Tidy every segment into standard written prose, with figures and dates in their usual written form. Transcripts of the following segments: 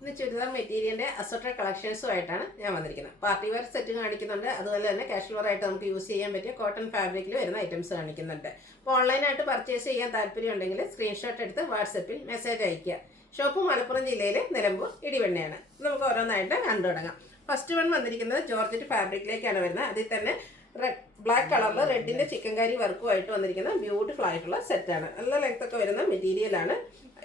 ഇന്ന് ചുരിദാർ മെറ്റീരിയലിൻ്റെ അസോർട്ടഡ് കളക്ഷൻസുമായിട്ടാണ് ഞാൻ വന്നിരിക്കുന്നത്. പാർട്ടി വെയർ സെറ്റ് കാണിക്കുന്നുണ്ട്, അതുപോലെ തന്നെ കാഷ്വൽ വെയർ ആയിട്ട് നമുക്ക് യൂസ് ചെയ്യാൻ പറ്റിയ കോട്ടൺ ഫാബ്രിക്കിൽ വരുന്ന ഐറ്റംസ് കാണിക്കുന്നുണ്ട്. അപ്പോൾ ഓൺലൈനായിട്ട് പർച്ചേസ് ചെയ്യാൻ താല്പര്യം ഉണ്ടെങ്കിൽ സ്ക്രീൻഷോട്ട് എടുത്ത് വാട്സപ്പിൽ മെസ്സേജ് അയയ്ക്കുക. ഷോപ്പ് മലപ്പുറം ജില്ലയിലെ നിലമ്പൂർ ഇടിവെണ്ണയാണ്. നമുക്ക് ഓരോന്നായിട്ട് കണ്ടു തുടങ്ങാം. ഫസ്റ്റ് വൺ വന്നിരിക്കുന്നത് ജോർജറ്റ് ഫാബ്രിക്കിലേക്കാണ് വരുന്നത്. അതിൽ തന്നെ ബ്ലാക്ക് കളറിൽ റെഡിൻ്റെ ചിക്കൻ കറി വർക്കുമായിട്ട് വന്നിരിക്കുന്ന ബ്യൂട്ടിഫുൾ ആയിട്ടുള്ള സെറ്റാണ്. നല്ല ലെങ്ത് ഒക്കെ വരുന്ന മെറ്റീരിയലാണ്.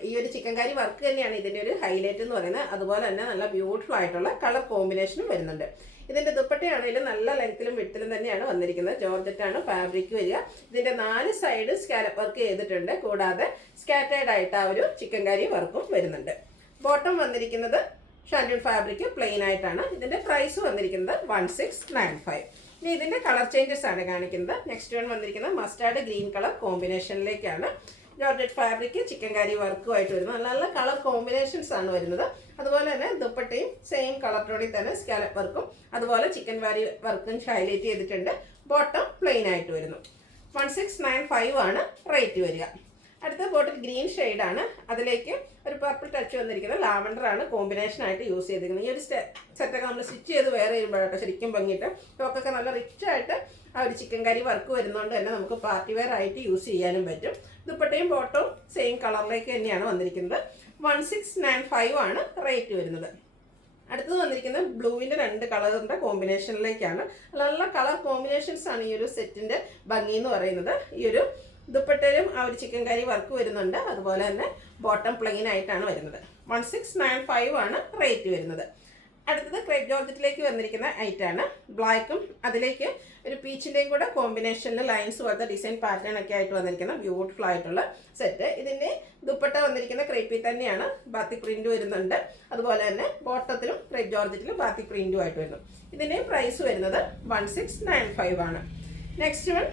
ഈ ഒരു ചിക്കൻ കറി വർക്ക് തന്നെയാണ് ഇതിൻ്റെ ഒരു ഹൈലൈറ്റ് എന്ന് പറയുന്നത്. അതുപോലെ തന്നെ നല്ല ബ്യൂട്ടിഫുൾ ആയിട്ടുള്ള കളർ കോമ്പിനേഷനും വരുന്നുണ്ട്. ഇതിൻ്റെ ദുപ്പട്ടയാണെങ്കിലും നല്ല ലെങ്ത്തിലും വിഡ്ത്തിലും തന്നെയാണ് വന്നിരിക്കുന്നത്. ജോർജറ്റാണ് ഫാബ്രിക് വരിക. ഇതിൻ്റെ 4 സൈഡ് സ്കാലപ്പ് വർക്ക് ചെയ്തിട്ടുണ്ട്. കൂടാതെ സ്കാറ്റേർഡ് ആയിട്ട് ആ ഒരു ചിക്കൻ കറി വർക്കും വരുന്നുണ്ട്. ബോട്ടം വന്നിരിക്കുന്നത് ഷാൻഡൂൺ ഫാബ്രിക് പ്ലെയിൻ ആയിട്ടാണ്. ഇതിൻ്റെ പ്രൈസ് വന്നിരിക്കുന്നത് 1695. ഇനി ഇതിൻ്റെ കളർ ചേഞ്ചസ് ആണ് കാണിക്കുന്നത്. നെക്സ്റ്റ് വൺ വന്നിരിക്കുന്നത് മസ്റ്റാർഡ് ഗ്രീൻ കളർ കോമ്പിനേഷനിലേക്കാണ്. ജോർജറ്റ് ഫാബ്രിക് ചിക്കൻ കറി വർക്കുമായിട്ട് വരുന്നത്. നല്ല നല്ല കളർ കോമ്പിനേഷൻസ് ആണ് വരുന്നത്. അതുപോലെ തന്നെ ദുപ്പട്ടയും സെയിം കളർ ടോണിൽ തന്നെ സ്കാലപ്പ് വർക്കും അതുപോലെ ചിക്കൻ കറി വർക്കും ഹൈലൈറ്റ് ചെയ്തിട്ടുണ്ട്. ബോട്ടം പ്ലെയിൻ ആയിട്ട് വരുന്നു. 1695 ആണ് റേറ്റ് വരിക. അടുത്ത ബോട്ടിൽ ഗ്രീൻ ഷെയ്ഡാണ്. അതിലേക്ക് ഒരു പർപ്പിൾ ടച്ച് വന്നിരിക്കുന്നത് ലാവൻഡർ ആണ് കോമ്പിനേഷൻ ആയിട്ട് യൂസ് ചെയ്തിരിക്കുന്നത്. ഈ ഒരു സെറ്റൊക്കെ നമ്മൾ സ്റ്റിച്ച് ചെയ്ത് വേറെ ചെയ്യുമ്പോഴാട്ടോ ശരിക്കും ഭംഗിയിട്ട്. ടോക്കൊക്കെ നല്ല റിച്ച് ആയിട്ട് ആ ഒരു ചിക്കൻ കറി വർക്ക് വരുന്നതുകൊണ്ട് തന്നെ നമുക്ക് പാർട്ടി വെയർ ആയിട്ട് യൂസ് ചെയ്യാനും പറ്റും. ദുപ്പട്ടയും ബോട്ടവും സെയിം കളറിലേക്ക് തന്നെയാണ് വന്നിരിക്കുന്നത്. 1695 ആണ് റേറ്റ് വരുന്നത്. അടുത്തത് വന്നിരിക്കുന്നത് ബ്ലൂവിൻ്റെ 2 കളറിൻ്റെ കോമ്പിനേഷനിലേക്കാണ്. നല്ല കളർ കോമ്പിനേഷൻസ് ആണ് ഈ ഒരു സെറ്റിൻ്റെ ഭംഗി എന്ന് പറയുന്നത്. ഈ ഒരു ദുപ്പട്ടയിലും ആ ഒരു ചിക്കൻ കറി വർക്ക് വരുന്നുണ്ട്. അതുപോലെ തന്നെ ബോട്ടം പ്ലെയിൻ ആയിട്ടാണ് വരുന്നത്. 1695 ആണ് റേറ്റ് വരുന്നത്. അടുത്തത് ക്രേപ്പ് ജോർജറ്റിലേക്ക് വന്നിരിക്കുന്ന ഐറ്റാണ്. ബ്ലാക്കും അതിലേക്ക് ഒരു പീച്ചിൻ്റെയും കൂടെ കോമ്പിനേഷനിൽ ലൈൻസ് പോലത്തെ ഡിസൈൻ പാറ്റേൺ ഒക്കെ ആയിട്ട് വന്നിരിക്കുന്ന ബ്യൂട്ടിഫുൾ ആയിട്ടുള്ള സെറ്റ്. ഇതിൻ്റെ ദുപ്പട്ട വന്നിരിക്കുന്ന ക്രേപ്പിൽ തന്നെയാണ്. ബാത്തിക് പ്രിന്റ് വരുന്നുണ്ട്. അതുപോലെ തന്നെ ബോട്ടത്തിലും ക്രേപ്പ് ജോർജറ്റിലും ബാത്തിക് പ്രിന്റും ആയിട്ട് വരുന്നു. ഇതിൻ്റെ പ്രൈസ് വരുന്നത് 1695 ആണ്. നെക്സ്റ്റ് വൺ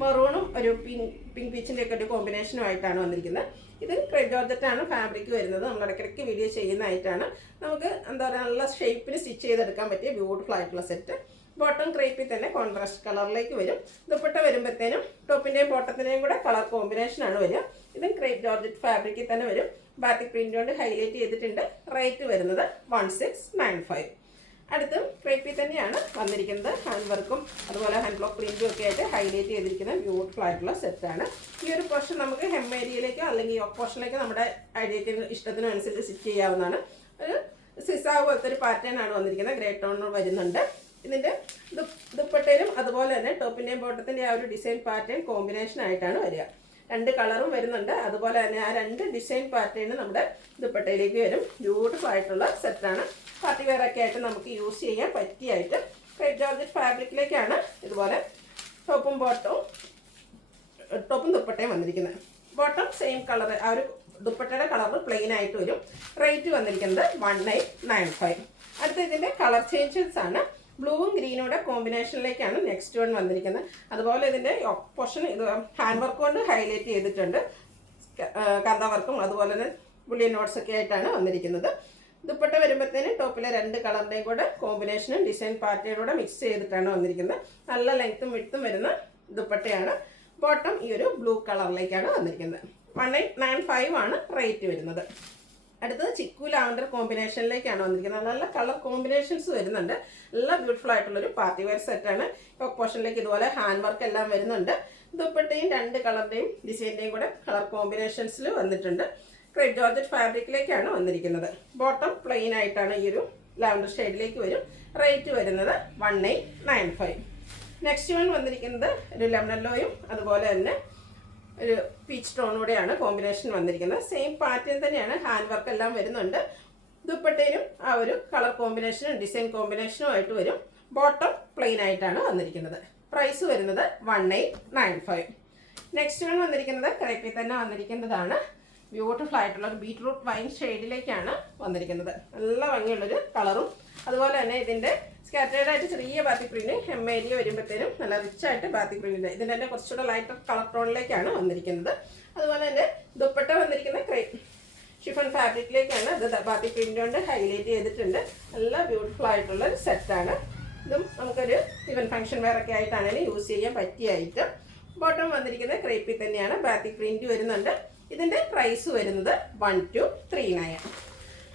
മെറൂണും ഒരു പിങ്ക് പീച്ചിൻ്റെ ഒക്കെ ഒരു കോമ്പിനേഷനുമായിട്ടാണ് വന്നിരിക്കുന്നത്. ഇത് ക്രേപ്പ് ജോർജറ്റാണ് ഫാബ്രിക് വരുന്നത്. നമ്മൾ ഇടയ്ക്കിടയ്ക്ക് വീഡിയോ ചെയ്യുന്നതായിട്ടാണ്. നമുക്ക് എന്താ പറയുക നല്ല ഷേപ്പിന് സ്റ്റിച്ച് ചെയ്തെടുക്കാൻ പറ്റിയ ബ്യൂട്ടിഫുൾ ആയിട്ടുള്ള സെറ്റ്. ബോട്ടം ക്രേപ്പിൽ തന്നെ കോൺട്രാസ്റ്റ് കളറിലേക്ക് വരും. ദുപ്പട്ട വരുമ്പോഴത്തേനും ടോപ്പിൻ്റെയും ബോട്ടത്തിൻ്റെയും കൂടെ കളർ കോമ്പിനേഷനാണ് വരിക. ഇതും ക്രേപ്പ് ജോർജറ്റ് ഫാബ്രിക്കിൽ തന്നെ വരും. ബാത്തിക് പ്രിന്റ് കൊണ്ട് ഹൈലൈറ്റ് ചെയ്തിട്ടുണ്ട്. റേറ്റ് വരുന്നത് 1695. അടുത്തും ക്രേപ്പിൽ തന്നെയാണ് വന്നിരിക്കുന്നത്. ഹാൻഡ് വർക്കും അതുപോലെ ഹാൻഡ് ബ്ലോക്ക് പ്രിന്റും ഒക്കെ ആയിട്ട് ഹൈലൈറ്റ് ചെയ്തിരിക്കുന്ന ബ്യൂട്ടിഫുൾ ആയിട്ടുള്ള സെറ്റാണ്. ഈ ഒരു പോർഷൻ നമുക്ക് ഹെം ഏരിയയിലേക്കോ അല്ലെങ്കിൽ യോക്ക് പോർഷനിലേക്കോ നമ്മുടെ ഐഡിയയ്ക്ക് ഇഷ്ടത്തിനും അനുസരിച്ച് സ്റ്റിച്ച് ചെയ്യാവുന്നതാണ്. ഒരു സിസാവ് പോലത്തെ ഒരു പാറ്റേൺ ആണ് വന്നിരിക്കുന്നത്. ഗ്രേ ടോൺ വരുന്നുണ്ട്. ഇതിൻ്റെ ദുപ്പട്ടയിലും അതുപോലെ തന്നെ ടോപ്പിൻ്റെയും ബോട്ടത്തിൻ്റെ ആ ഒരു ഡിസൈൻ പാറ്റേൺ കോമ്പിനേഷൻ ആയിട്ടാണ് വരിക. 2 കളറും വരുന്നുണ്ട്. അതുപോലെ തന്നെ ആ 2 ഡിസൈൻ പാറ്റേൺ നമ്മുടെ ദുപ്പട്ടയിലേക്ക് വരും. ബ്യൂട്ടിഫുൾ ആയിട്ടുള്ള സെറ്റാണ്. പാർട്ടി വെയർ ഒക്കെ ആയിട്ട് നമുക്ക് യൂസ് ചെയ്യാൻ പറ്റിയായിട്ട് ക്രേപ്പ് ജോർജറ്റ് ഫാബ്രിക്കിലേക്കാണ് ഇതുപോലെ ടോപ്പും ദുപ്പട്ടയും വന്നിരിക്കുന്നത്. ബോട്ടം സെയിം കളർ ആ ഒരു ദുപ്പട്ടയുടെ കളർ പ്ലെയിൻ ആയിട്ട് വരും. റേറ്റ് വന്നിരിക്കുന്നത് 1895. അടുത്ത ഇതിൻ്റെ കളർ ചേഞ്ചസ് ആണ്. ബ്ലൂവും ഗ്രീനൂടെ കോമ്പിനേഷനിലേക്കാണ് നെക്സ്റ്റ് വൺ വന്നിരിക്കുന്നത്. അതുപോലെ ഇതിൻ്റെ പോർഷൻ ഇത് ഹാൻഡ് വർക്ക് കൊണ്ട് ഹൈലൈറ്റ് ചെയ്തിട്ടുണ്ട്. കാന്ത വർക്കും അതുപോലെ തന്നെ ബുള്ളിയൻ നോട്ട്സ് ഒക്കെ ആയിട്ടാണ് വന്നിരിക്കുന്നത്. ദുപ്പട്ട വരുമ്പോഴത്തേനും ടോപ്പിലെ 2 കളറിൻ്റെയും കൂടെ കോമ്പിനേഷനും ഡിസൈൻ പാറ്റേണൂടെ മിക്സ് ചെയ്തിട്ടാണ് വന്നിരിക്കുന്നത്. നല്ല ലെങ്ത്തും വിഡ്ത്തും വരുന്ന ദുപ്പട്ടയാണ്. ബോട്ടം ഈ ഒരു ബ്ലൂ കളറിലേക്കാണ് വന്നിരിക്കുന്നത്. 1895 ആണ് റേറ്റ് വരുന്നത്. അടുത്തത് ചിക്കു ലാവൻഡർ കോമ്പിനേഷനിലേക്കാണ് വന്നിരിക്കുന്നത്. നല്ല കളർ കോമ്പിനേഷൻസ് വരുന്നുണ്ട്. നല്ല ബ്യൂട്ടിഫുൾ ആയിട്ടുള്ളൊരു പാർട്ടി വെയർ സെറ്റാണ്. യോക്ക് പോർഷനിലേക്ക് ഇതുപോലെ ഹാൻഡ് വർക്ക് എല്ലാം വരുന്നുണ്ട്. ദുപ്പട്ടയും 2 കളറിൻ്റെയും ഡിസൈൻ്റെയും കൂടെ കളർ കോമ്പിനേഷൻസിൽ വന്നിട്ടുണ്ട്. ക്രേപ്പ് ജോർജറ്റ് ഫാബ്രിക്കിലേക്കാണ് വന്നിരിക്കുന്നത്. ബോട്ടം പ്ലെയിൻ ആയിട്ടാണ് ഈ ഒരു ലാവൻഡർ ഷെയ്ഡിലേക്ക് വരും. റേറ്റ് വരുന്നത് 1895. നെക്സ്റ്റ് വൺ വന്നിരിക്കുന്നത് ഒരു ലെമൺ യെല്ലോയും അതുപോലെ തന്നെ ഒരു പീച്ച് ടോണൂടെയാണ് കോമ്പിനേഷൻ വന്നിരിക്കുന്നത്. സെയിം പാറ്റേൺ തന്നെയാണ്. ഹാൻഡ് വർക്ക് എല്ലാം വരുന്നുണ്ട്. ദുപ്പട്ടയിലും ആ ഒരു കളർ കോമ്പിനേഷനും ഡിസൈൻ കോമ്പിനേഷനും ആയിട്ട് വരും. ബോട്ടം പ്ലെയിൻ ആയിട്ടാണ് വന്നിരിക്കുന്നത്. പ്രൈസ് വരുന്നത് 1895. നെക്സ്റ്റ് വൺ വന്നിരിക്കുന്നത് ക്രേപ്പിൽ തന്നെ വന്നിരിക്കുന്നതാണ്. ബ്യൂട്ടിഫുൾ ആയിട്ടുള്ള ഒരു ബീറ്റ്റൂട്ട് വൈൻ ഷെയ്ഡിലേക്കാണ് വന്നിരിക്കുന്നത്. നല്ല ഭംഗിയുള്ളൊരു കളറും അതുപോലെ തന്നെ ഇതിൻ്റെ സ്കാറ്റേർഡ് ആയിട്ട് ചെറിയ ബാത്തിക് പ്രിന്റ് ഹെം ഏരിയ വരുമ്പോഴത്തേനും നല്ല റിച്ച് ആയിട്ട് ബാത്തിക് പ്രിന്റ്. ഇതിൻ്റെ തന്നെ കുറച്ചുകൂടെ ലൈറ്റ് കളർ ടോണിലേക്കാണ് വന്നിരിക്കുന്നത്. അതുപോലെ തന്നെ ദുപ്പട്ട വന്നിരിക്കുന്ന ഷിഫൺ ഫാബ്രിക്കിലേക്കാണ്. ഇത് ബാത്തിക് പ്രിന്റ് കൊണ്ട് ഹൈലൈറ്റ് ചെയ്തിട്ടുണ്ട്. നല്ല ബ്യൂട്ടിഫുൾ ആയിട്ടുള്ള ഒരു സെറ്റാണ്. ഇതും നമുക്കൊരു ഇവൻ ഫംഗ്ഷൻ വെയർ ഒക്കെ ആയിട്ടാണെങ്കിലും യൂസ് ചെയ്യാൻ പറ്റിയ ഐറ്റം. ബോട്ടം വന്നിരിക്കുന്നത് ക്രേപ്പിൽ തന്നെയാണ്. ബാത്തിക് പ്രിന്റ് വരുന്നുണ്ട്. ഇതിൻ്റെ പ്രൈസ് വരുന്നത് 1239.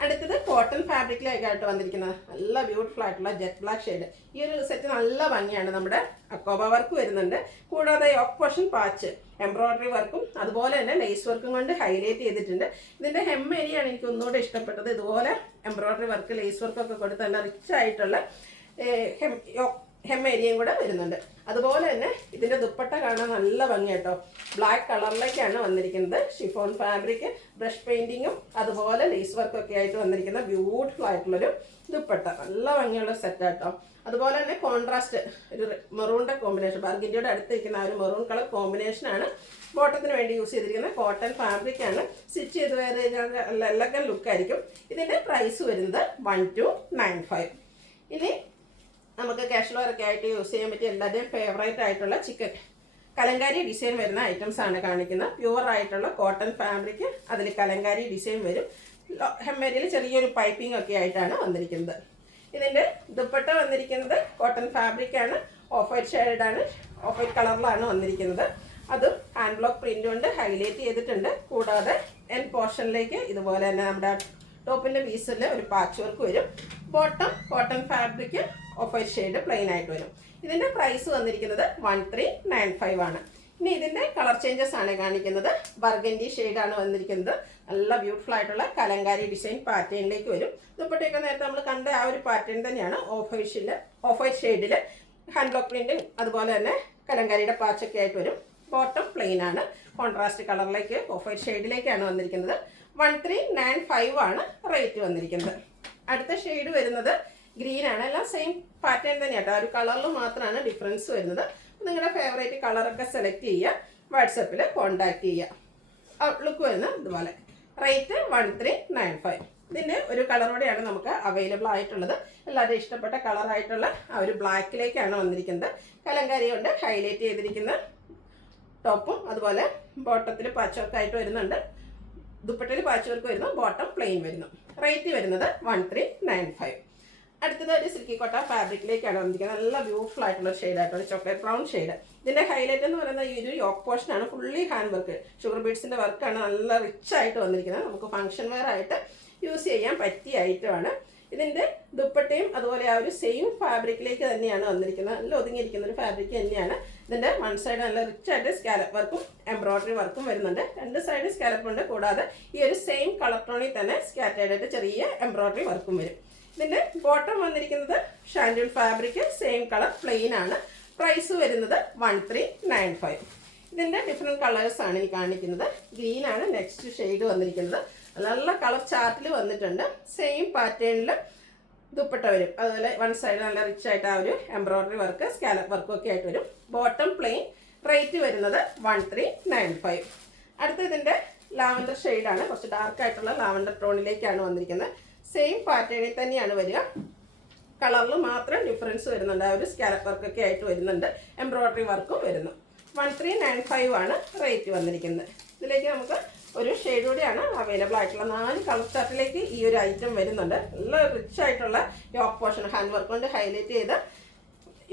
അടുത്തത് കോട്ടൺ ഫാബ്രിക്കിലേക്കായിട്ട് വന്നിരിക്കുന്നത് നല്ല ബ്യൂട്ടിഫുൾ ആയിട്ടുള്ള ജെറ്റ് ബ്ലാക്ക് ഷെയ്ഡ്. ഈ ഒരു സെറ്റ് നല്ല ഭംഗിയാണ്. നമ്മുടെ അക്കോബ വർക്ക് വരുന്നുണ്ട്. കൂടാതെ യോക്ക് പോർഷൻ പാച്ച് എംബ്രോയിഡറി വർക്കും അതുപോലെ തന്നെ ലേസ് വർക്കും കൊണ്ട് ഹൈലൈറ്റ് ചെയ്തിട്ടുണ്ട്. ഇതിൻ്റെ ഹെം ഏരിയയാണ് എനിക്ക് ഒന്നുകൂടെ ഇഷ്ടപ്പെട്ടത്. ഇതുപോലെ എംബ്രോയിഡറി വർക്ക് ലേസ് വർക്കൊക്കെ കൊടുത്ത് നല്ല റിച്ച് ആയിട്ടുള്ള ഹെം ഏരിയയും കൂടെ വരുന്നുണ്ട്. അതുപോലെ തന്നെ ഇതിൻ്റെ ദുപ്പട്ട കാണാൻ നല്ല ഭംഗി കേട്ടോ. ബ്ലാക്ക് കളറിലേക്കാണ് വന്നിരിക്കുന്നത്. ഷിഫോൺ ഫാബ്രിക്, ബ്രഷ് പെയിൻറ്റിങ്ങും അതുപോലെ ലേസ് വർക്കൊക്കെ ആയിട്ട് വന്നിരിക്കുന്ന ബ്യൂട്ടിഫുൾ ആയിട്ടുള്ളൊരു ദുപ്പട്ട. നല്ല ഭംഗിയുള്ള സെറ്റ് കേട്ടോ. അതുപോലെ തന്നെ കോൺട്രാസ്റ്റ് ഒരു മെറൂണിൻ്റെ കോമ്പിനേഷൻ, ബർഗിൻഡിയുടെ അടുത്തിരിക്കുന്ന ആ ഒരു മെറൂൺ കളർ കോമ്പിനേഷനാണ് ബോട്ടത്തിന് വേണ്ടി യൂസ് ചെയ്തിരിക്കുന്നത്. കോട്ടൺ ഫാബ്രിക്കാണ്. സ്റ്റിച്ച് ചെയ്ത് വേറെ എലഗൻ ലുക്കായിരിക്കും. ഇതിൻ്റെ പ്രൈസ് വരുന്നത് 1295. ഇനി നമുക്ക് കാഷ്വലൊക്കെ ആയിട്ട് യൂസ് ചെയ്യാൻ പറ്റിയ എല്ലാവരുടെയും ഫേവറേറ്റ് ആയിട്ടുള്ള ചിക്കൻ കലങ്കാരി ഡിസൈൻ വരുന്ന ഐറ്റംസ് ആണ് കാണിക്കുന്നത്. പ്യുവർ ആയിട്ടുള്ള കോട്ടൺ ഫാബ്രിക്, അതിൽ കലങ്കാരി ഡിസൈൻ വരും. ഹെമ്മേരിയിൽ ചെറിയൊരു പൈപ്പിംഗ് ഒക്കെ ആയിട്ടാണ് വന്നിരിക്കുന്നത്. ഇതിൻ്റെ ദുപ്പട്ട വന്നിരിക്കുന്നത് കോട്ടൺ ഫാബ്രിക്കാണ്. ഓഫ് വൈറ്റ് ഷെയ്ഡാണ്, ഓഫ് വൈറ്റ് കളറിലാണ് വന്നിരിക്കുന്നത്. അതും ഹാൻഡ് ബ്ലോക്ക് പ്രിൻ്റ് കൊണ്ട് ഹൈലൈറ്റ് ചെയ്തിട്ടുണ്ട്. കൂടാതെ എൻ പോർഷനിലേക്ക് ഇതുപോലെ തന്നെ നമ്മുടെ ടോപ്പിൻ്റെ പീസിൽ ഒരു പാച്ച് വർക്ക് വരും. Bottom cotton fabric off white shade plain ആയിട്ട് വരും. ഇതിൻ്റെ പ്രൈസ് വന്നിരിക്കുന്നത് 1395 ആണ്. ഇനി ഇതിൻ്റെ കളർ ചേഞ്ചസ് ആണ് കാണിക്കുന്നത്. ബർഗൻഡി ഷെയ്ഡാണ് വന്നിരിക്കുന്നത്. നല്ല ബ്യൂട്ടിഫുൾ ആയിട്ടുള്ള കലങ്കാരി ഡിസൈൻ പാറ്റേണിലേക്ക് വരും. ദുപ്പട്ടയൊക്കെ നേരത്തെ നമ്മൾ കണ്ട ആ ഒരു പാറ്റേൺ തന്നെയാണ്. ഓഫ് വൈറ്റ് ഷെയ്ഡിൽ ഹാൻഡ് ബ്ലോക്ക് പ്രിൻറ്റും അതുപോലെ തന്നെ കലങ്കാരിയുടെ പാച്ചൊക്കെ ആയിട്ട് വരും. ബോട്ടം പ്ലെയിൻ ആണ്. കോൺട്രാസ്റ്റ് കളറിലേക്ക് ഓഫ് വൈറ്റ് ഷെയ്ഡിലേക്കാണ് വന്നിരിക്കുന്നത്. 1395 ആണ് റേറ്റ് വന്നിരിക്കുന്നത്. അടുത്ത ഷെയ്ഡ് വരുന്നത് ഗ്രീൻ ആണ്. എല്ലാം സെയിം പാറ്റേൺ തന്നെയാട്ടോ. ആ ഒരു കളറിൽ മാത്രമാണ് ഡിഫറൻസ് വരുന്നത്. നിങ്ങളുടെ ഫേവറേറ്റ് കളറൊക്കെ സെലക്ട് ചെയ്യുക, വാട്സപ്പിൽ കോൺടാക്ട് ചെയ്യുക. ഔട്ട്ലുക്ക് വരുന്നത് ഇതുപോലെ. റേറ്റ് 1395. ഇതിൻ്റെ ഒരു കളറോടെയാണ് നമുക്ക് അവൈലബിൾ ആയിട്ടുള്ളത്. എല്ലാവരും ഇഷ്ടപ്പെട്ട കളറായിട്ടുള്ള ആ ഒരു ബ്ലാക്കിലേക്കാണ് വന്നിരിക്കുന്നത്. കലങ്കാരി കൊണ്ട് ഹൈലൈറ്റ് ചെയ്തിരിക്കുന്ന ടോപ്പും അതുപോലെ ബോട്ടത്തിൽ പാച്ച് വർക്ക് ആയിട്ട് വരുന്നുണ്ട്. ദുപ്പട്ടയിൽ പാച്ച് വർക്ക് വരുന്നു. ബോട്ടം പ്ലെയിൻ വരുന്നു. റേറ്റ് വരുന്നത് 1395. അടുത്തത് ഒരു സിൽക്കി കോട്ട ഫാബ്രിക്കിലേക്കാണ് വന്നിരിക്കുന്നത്. നല്ല ബ്യൂട്ടിഫുൾ ആയിട്ടുള്ള ഷെയ്ഡായിട്ടുള്ള ചോക്ലേറ്റ് ബ്രൗൺ ഷെയ്ഡ്. ഇതിൻ്റെ ഹൈലൈറ്റ് എന്ന് പറയുന്നത് ഈ ഒരു യോക്ക് പോർഷനാണ്. ഫുള്ളി ഹാൻഡ് വർക്ക്, ഷുഗർ ബീഡ്സിൻ്റെ വർക്കാണ്. നല്ല റിച്ച് ആയിട്ട് വന്നിരിക്കുന്നത്. നമുക്ക് ഫംഗ്ഷൻ വെയർ ആയിട്ട് യൂസ് ചെയ്യാൻ പറ്റിയ ഐറ്റമാണ്. ഇതിൻ്റെ ദുപ്പട്ടയും അതുപോലെ ആ ഒരു സെയിം ഫാബ്രിക്കിലേക്ക് തന്നെയാണ് വന്നിരിക്കുന്നത്. നല്ല ഒതുങ്ങിയിരിക്കുന്ന ഒരു ഫാബ്രിക് തന്നെയാണ്. ഇതിൻ്റെ വൺ സൈഡ് നല്ല റിച്ച് ആയിട്ട് സ്കാലപ്പ് വർക്കും എംബ്രോയിഡറി വർക്കും വരുന്നുണ്ട്. രണ്ട് സൈഡ് സ്കാലപ്പ് ഉണ്ട്. കൂടാതെ ഈ ഒരു സെയിം കളർ ടോണിൽ തന്നെ സ്കാറ്റേർഡ് ആയിട്ട് ചെറിയ എംബ്രോയിഡറി വർക്കും വരും. ഇതിൻ്റെ ബോട്ടം വന്നിരിക്കുന്നത് shantoon fabric, same colour plain ആണ്. പ്രൈസ് വരുന്നത് 1395. ഇതിൻ്റെ ഡിഫറെൻറ്റ് കളേഴ്സാണ് ഈ കാണിക്കുന്നത്. ഗ്രീൻ ആണ് നെക്സ്റ്റ് ഷെയ്ഡ് വന്നിരിക്കുന്നത്. നല്ല കളർ ചാർട്ടിൽ വന്നിട്ടുണ്ട്. സെയിം പാറ്റേണിൽ ദുപ്പട്ട വരും. അതുപോലെ വൺ സൈഡ് നല്ല റിച്ച് ആയിട്ട് ആ ഒരു എംബ്രോയിഡറി വർക്ക് സ്കാലപ്പ് വർക്കും ഒക്കെ ആയിട്ട് വരും. Bottom plain. റേറ്റ് വരുന്നത് 1395. അടുത്ത ഇതിൻ്റെ ലാവൻഡർ ഷെയ്ഡാണ്. കുറച്ച് ഡാർക്ക് ആയിട്ടുള്ള ലാവൻഡർ ടോണിലേക്കാണ് വന്നിരിക്കുന്നത്. സെയിം പാറ്റേണിൽ തന്നെയാണ് വരിക. കളറിൽ മാത്രം ഡിഫറൻസ് വരുന്നുണ്ട്. ആ ഒരു സ്കാലപ്പ് വർക്കൊക്കെ ആയിട്ട് വരുന്നുണ്ട്. എംബ്രോയിഡറി വർക്കും വരുന്നു. 1395 ആണ് റേറ്റ് വന്നിരിക്കുന്നത്. ഇതിലേക്ക് നമുക്ക് ഒരു ഷെയ്ഡ് കൂടിയാണ് അവൈലബിൾ ആയിട്ടുള്ള. 4 കളർ ചാർട്ടിലേക്ക് ഈ ഒരു ഐറ്റം വരുന്നുണ്ട്. നല്ല റിച്ച് ആയിട്ടുള്ള യോക്ക് പോർഷൻ, ഹാൻഡ് വർക്ക് കൊണ്ട് ഹൈലൈറ്റ് ചെയ്ത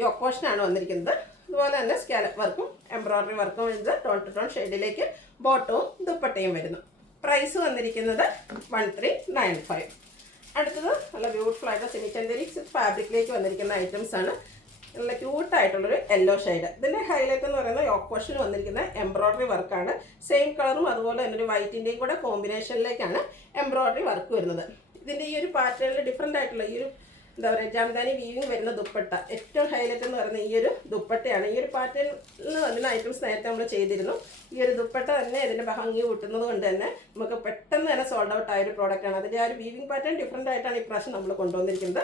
യോക്ക് പോർഷനാണ് വന്നിരിക്കുന്നത്. അതുപോലെ തന്നെ സ്കാലപ്പ് വർക്കും എംബ്രോയിഡറി വർക്കും വരുന്നത് ടോൺ ടു ടോൺ ഷെയ്ഡിലേക്ക് ബോട്ടവും ദുപ്പട്ടയും വരുന്നു. പ്രൈസ് വന്നിരിക്കുന്നത് 1395. അടുത്തത് നല്ല ബ്യൂട്ടിഫുൾ ആയിട്ട് സെമി ചന്ദേരി ഫാബ്രിക്കിലേക്ക് വന്നിരിക്കുന്ന ഐറ്റംസ് ആണ്. നല്ല ക്യൂട്ടായിട്ടുള്ളൊരു യെല്ലോ ഷെയ്ഡ്. ഇതിൻ്റെ ഹൈലൈറ്റ് എന്ന് പറയുന്നത് യോക്ക് പോർഷനിൽ വന്നിരിക്കുന്ന എംബ്രോയിഡറി വർക്കാണ്. സെയിം കളറും അതുപോലെ തന്നെ ഒരു വൈറ്റിൻ്റെയും കൂടെ കോമ്പിനേഷനിലേക്കാണ് എംബ്രോയിഡറി വർക്ക് വരുന്നത്. ഇതിൻ്റെ ഈ ഒരു പാറ്റേണിൽ ഡിഫറെൻ്റ് ആയിട്ടുള്ള ഈ ഒരു എന്താ പറയുക ജാംദാനി വീവിങ് വരുന്ന ദുപ്പട്ട ഏറ്റവും ഹൈലൈറ്റ് എന്ന് പറയുന്നത് ഈ ഒരു ദുപ്പട്ടയാണ്. ഈ ഒരു പാറ്റേണിൽ വരുന്ന ഐറ്റംസ് നേരത്തെ നമ്മൾ ചെയ്തിരുന്നു. ഈ ഒരു ദുപ്പട്ട തന്നെ ഇതിൻ്റെ ഭംഗി കൂട്ടുന്നത് കൊണ്ട് തന്നെ നമുക്ക് പെട്ടെന്ന് തന്നെ സോൾഡ് ഔട്ട് ആയ ഒരു പ്രോഡക്റ്റാണ്. അതിൻ്റെ ആ ഒരു വീവിങ് പാറ്റേൺ ഡിഫറെൻ്റ് ആയിട്ടാണ് ഇപ്രാവശ്യം നമ്മൾ കൊണ്ടുവന്നിരിക്കുന്നത്.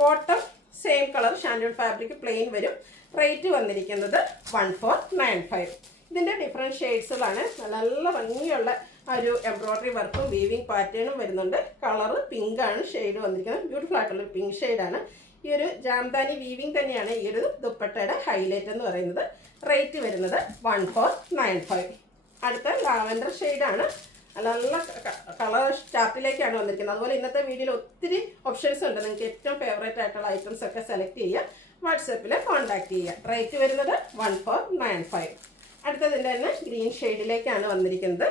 Bottom same colour shantoon fabric plain വരും. റേറ്റ് വന്നിരിക്കുന്നത് 1495. ഇതിൻ്റെ ഡിഫറെൻറ്റ് ഷെയ്ഡ്സുകളാണ്. നല്ല ഭംഗിയുള്ള ആ ഒരു എംബ്രോയിഡറി വർക്കും വീവിങ് പാറ്റേണും വരുന്നുണ്ട്. കളറ് പിങ്ക് ആണ് ഷെയ്ഡ് വന്നിരിക്കുന്നത്. ബ്യൂട്ടിഫുൾ ആയിട്ടുള്ളൊരു പിങ്ക് ഷെയ്ഡാണ്. ഈ ഒരു ജാംദാനി വീവിങ് തന്നെയാണ് ഈ ഒരു ദുപ്പട്ടയുടെ ഹൈലൈറ്റ് എന്ന് പറയുന്നത്. റേറ്റ് വരുന്നത് 1495. അടുത്ത ലാവൻഡർ ഷെയ്ഡാണ്. നല്ല കളർ ചാർട്ടിലേക്കാണ് വന്നിരിക്കുന്നത്. അതുപോലെ ഇന്നത്തെ വീഡിയോയിൽ ഒത്തിരി ഓപ്ഷൻസ് ഉണ്ട്. നിങ്ങൾക്ക് ഏറ്റവും ഫേവറേറ്റ് ആയിട്ടുള്ള ഐറ്റംസ് ഒക്കെ സെലക്ട് ചെയ്യുക, വാട്സാപ്പിൽ കോൺടാക്ട് ചെയ്യുക. റേറ്റ് വരുന്നത് 1495. അടുത്തതിൻ്റെ തന്നെ ഗ്രീൻ ഷെയ്ഡിലേക്കാണ് വന്നിരിക്കുന്നത്.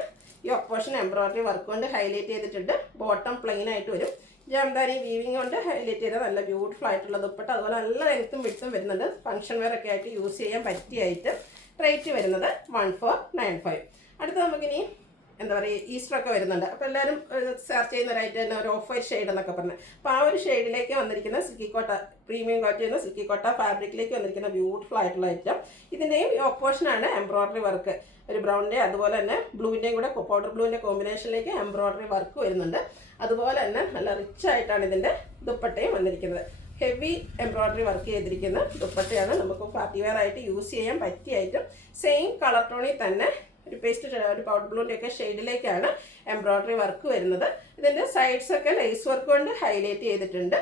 യോക്ക് പോർഷൻ എംബ്രോയിഡറി വർക്ക് കൊണ്ട് ഹൈലൈറ്റ് ചെയ്തിട്ടുണ്ട്. ബോട്ടം പ്ലെയിൻ ആയിട്ട് വരും. ജാംദാനി വീവിങ് കൊണ്ട് ഹൈലൈറ്റ് ചെയ്ത നല്ല ബ്യൂട്ടിഫുൾ ആയിട്ടുള്ള ദുപ്പട്ട. അതുപോലെ നല്ല ലെങ്ത്തും വിഡ്ത്തും വരുന്നുണ്ട്. ഫംഗ്ഷൻ വെയർ ഒക്കെ ആയിട്ട് യൂസ് ചെയ്യാൻ പറ്റിയായിട്ട്. റേറ്റ് വരുന്നത് 1495. അടുത്ത നമുക്കിനി എന്താ പറയുക, ഈസ്റ്റർ ഒക്കെ വരുന്നുണ്ട്. അപ്പോൾ എല്ലാവരും സെർച്ച് ചെയ്യുന്നവരായിട്ട് തന്നെ ഒരു ഓഫ് വൈറ്റ് ഷെയ്ഡ് എന്നൊക്കെ പറഞ്ഞത്. അപ്പോൾ ആ ഒരു ഷെയ്ഡിലേക്ക് വന്നിരിക്കുന്ന സിൽക്കി കോട്ട, പ്രീമിയം ക്വാളിറ്റി ചെയ്യുന്ന സിൽക്കി കോട്ട ഫാബ്രിക്കിലേക്ക് വന്നിരിക്കുന്ന ബ്യൂട്ടിഫുൾ ആയിട്ടുള്ള ഐറ്റം. ഇതിൻ്റെയും യോക്ക് പോർഷനാണ് എംബ്രോയിഡറി വർക്ക്. ഒരു ബ്രൗണിൻ്റെ അതുപോലെ തന്നെ ബ്ലൂവിൻ്റെയും കൂടെ പൗഡർ ബ്ലൂവിൻ്റെ കോമ്പിനേഷനിലേക്ക് എംബ്രോയിഡറി വർക്ക് വരുന്നുണ്ട്. അതുപോലെ തന്നെ നല്ല റിച്ച് ആയിട്ടാണ് ഇതിൻ്റെ ദുപ്പട്ടയും വന്നിരിക്കുന്നത്. ഹെവി എംബ്രോയിഡറി വർക്ക് ചെയ്തിരിക്കുന്ന ദുപ്പട്ടയാണ്. നമുക്ക് പാർട്ടി വെയർ ആയിട്ട് യൂസ് ചെയ്യാൻ പറ്റിയായിട്ടും സെയിം കളർ ടോണിൽ തന്നെ ഒരു പേസ്റ്റ്, ഒരു പൗഡർ ബ്ലൂൻ്റെ ഒക്കെ ഷെയ്ഡിലേക്കാണ് എംബ്രോയിഡറി വർക്ക് വരുന്നത്. ഇതിൻ്റെ സൈഡ്സൊക്കെ ലേസ് വർക്ക് കൊണ്ട് ഹൈലൈറ്റ് ചെയ്തിട്ടുണ്ട്.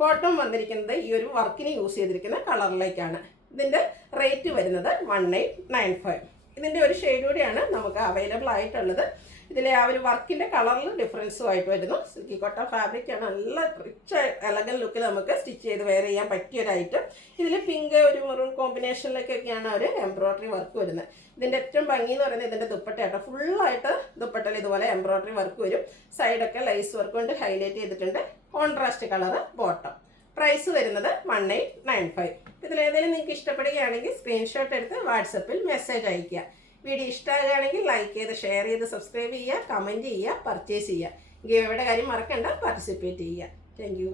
ബോട്ടം വന്നിരിക്കുന്നത് ഈ ഒരു വർക്കിന് യൂസ് ചെയ്തിരിക്കുന്ന കളറിലേക്കാണ്. ഇതിൻ്റെ റേറ്റ് വരുന്നത് 1895. ഇതിൻ്റെ ഒരു ഷെയ്ഡ് കൂടിയാണ് നമുക്ക് അവൈലബിൾ ആയിട്ടുള്ളത്. ഇതിലെ ആ ഒരു വർക്കിൻ്റെ കളറിൽ ഡിഫറൻസും ആയിട്ട് വരുന്നു. സിൽക്കി കോട്ട ഫാബ്രിക്കാണ്. നല്ല റിച്ച് എലഗൻ ലുക്കിൽ നമുക്ക് സ്റ്റിച്ച് ചെയ്ത് വെയർ ചെയ്യാൻ പറ്റിയൊരു ഐറ്റം. ഇതിൽ പിങ്ക് ഒരു മെറൂൺ കോമ്പിനേഷനിലേക്കൊക്കെയാണ് ഒരു എംബ്രോയിഡറി വർക്ക് വരുന്നത്. ഇതിൻ്റെ ഏറ്റവും ഭംഗി എന്ന് പറയുന്നത് ഇതിൻ്റെ ദുപ്പട്ടയാട്ടോ. ഫുള്ളായിട്ട് ദുപ്പട്ടയിൽ ഇതുപോലെ എംബ്രോയിഡറി വർക്ക് വരും. സൈഡൊക്കെ ലൈസ് വർക്ക് കൊണ്ട് ഹൈലൈറ്റ് ചെയ്തിട്ടുണ്ട്. Contrast colour bottom. പ്രൈസ് വരുന്നത് 1895. ഇതിലേതെങ്കിലും നിങ്ങൾക്ക് ഇഷ്ടപ്പെടുകയാണെങ്കിൽ സ്ക്രീൻഷോട്ട് എടുത്ത് വാട്സപ്പിൽ മെസ്സേജ് അയയ്ക്കുക. വീഡിയോ ഇഷ്ടമാകുകയാണെങ്കിൽ ലൈക്ക് ചെയ്ത്, ഷെയർ ചെയ്ത്, സബ്സ്ക്രൈബ് ചെയ്യുക, കമൻറ്റ് ചെയ്യുക, പർച്ചേസ് ചെയ്യുക. ഗിവ് അവയുടെ കാര്യം മറക്കണ്ട, പാർട്ടിസിപ്പേറ്റ് ചെയ്യുക. Thank you.